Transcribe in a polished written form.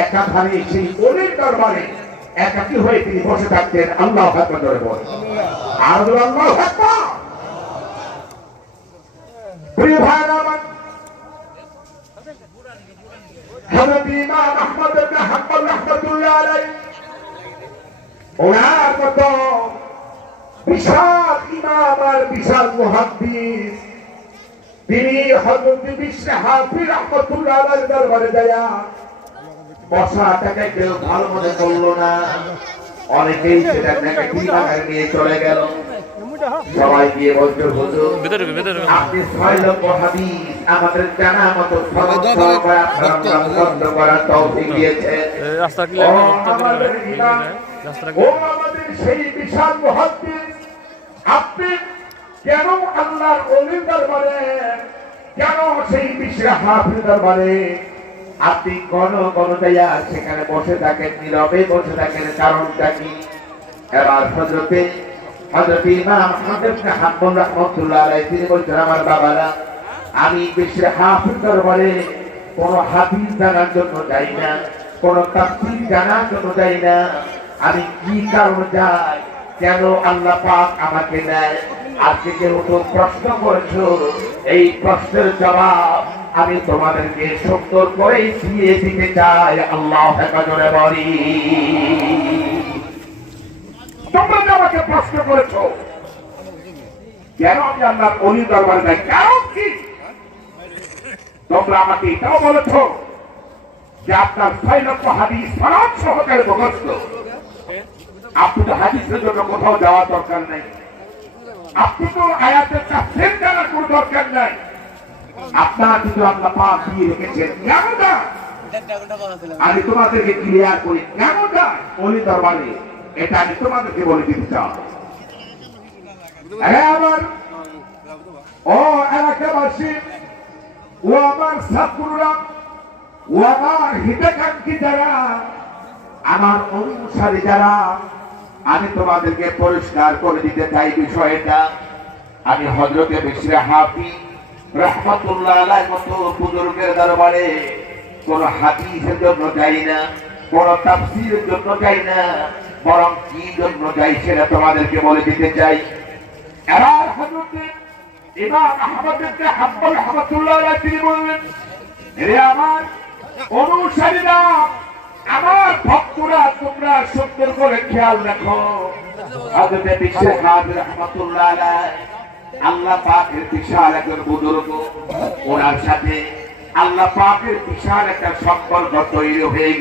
একাধারে সেই অলির দরবারে একাকী হয়ে তিনি বসে থাকতেন। আল্লাহু আকবার বলে বলেন, আর আল্লাহু আকবার। প্রিয় ভাইরা আমার, হযরত ইমাম আহমদ ইবনে হাম্বল রাহমাতুল্লাহ আলাইহি ওনার মতো বিশাল ইমাম আর বিশাল মুহাদ্দিস তিনি হযরত বিশর হাফিজ রাহমাতুল্লাহ আলাইহির দরবারে যায় বসাটাকে কেউ ভালো মনে করলো না। অনেকেই সেটা নেগেটিভ আকারে নিয়ে চলে গেল। সবাই গিয়ে বলতে হুজুর আপনি 6 লক্ষ হাদিস আমাদের জানা মতো বন্ধ করার তৌফিক দিয়েছেন। ও আমাদের সেই বিশাল মুহাদ্দিস, আপনি কেন আল্লাহর ওলির দরবারে, কেন সেই বিশর হাফিজ দরবারে আপনি কোন যাইয়া সেখানে বসে থাকেন, নীরবে বসে থাকেন, কারণটা কি? এবার হযরত ইমাম আহমদ ইবনে হাম্বল রাহমাতুল্লাহ আলাইহি তিনি বলছেন, আমার বাবারা, আমি বিশর হাফিজ দরবারে কোন হাদিস জানার জন্য যাই না, কোন তাফসীর জানার জন্য যাই না। আমি কি কারণে যাই, কেন আল্লাহ পাক আমাকে নেয়? আজকে যেহেতু প্রশ্ন করেছো, এই প্রশ্নের জবাব আমি তোমাদেরকে সুন্দর করে দিয়ে দিতে চাই। আল্লাহু আকবার বলি। তোমরা যে আমাকে প্রশ্ন করেছো কেন আমি আল্লাহর ওলির দরবারে যাই, কারণ কি? তোমরা আমাকে এটাও বলেছো যে আপনার 6 লক্ষ হাদিস সনদ সহকারে মুখস্থ। আপনি তো হাদিসের জন্য কোথাও যাওয়ার দরকার নেই, আপনি তো আয়াতের তাফসীর জানার কোনো দরকার নাই। আপনার কিন্তু আল্লাহ পাক দিয়ে রেখেছেন কেনটা আমি তোমাদেরকে ক্লিয়ার করি, কেনটা ওলির দরবারে এটা আমি তোমাদেরকে বলে দিতে চাই। আমার ও এলাকাবাসী, ও আমার ছাত্ররা, ও আমার হিতাকাঙ্ক্ষী যারা, আমার অনুসারী যারা, আমি তোমাদেরকে পরিষ্কার করে দিতে চাই বিষয়টা। আমি হযরত বিশর হাফিজ রাহমাতুল্লাহ আলাইহির মতো বুজুর্গের দরবারে কোন হাদিসের জন্য যাই না, কোন তাফসীরের জন্য যাই না, বরং কি জন্য যাই সেটা তোমাদেরকে বলে দিতে চাই। এবার হযরত ইমাম আহমদ ইবনে হাম্বল রাহমাতুল্লাহ আলাইহি তিনি বললেন, হে আমার অনুসারীরা, আমার ভক্তরা, তোমরা সুন্দর করে খেয়াল রাখো। হযরত বিশর হাফিজ রাহমাতুল্লাহ আলাইহি আল্লাহ পাকের বিশাল একজন বুজুর্গ, ওনার সাথে আল্লাহ পাকের বিশাল একটা সম্পর্ক তৈরি হয়ে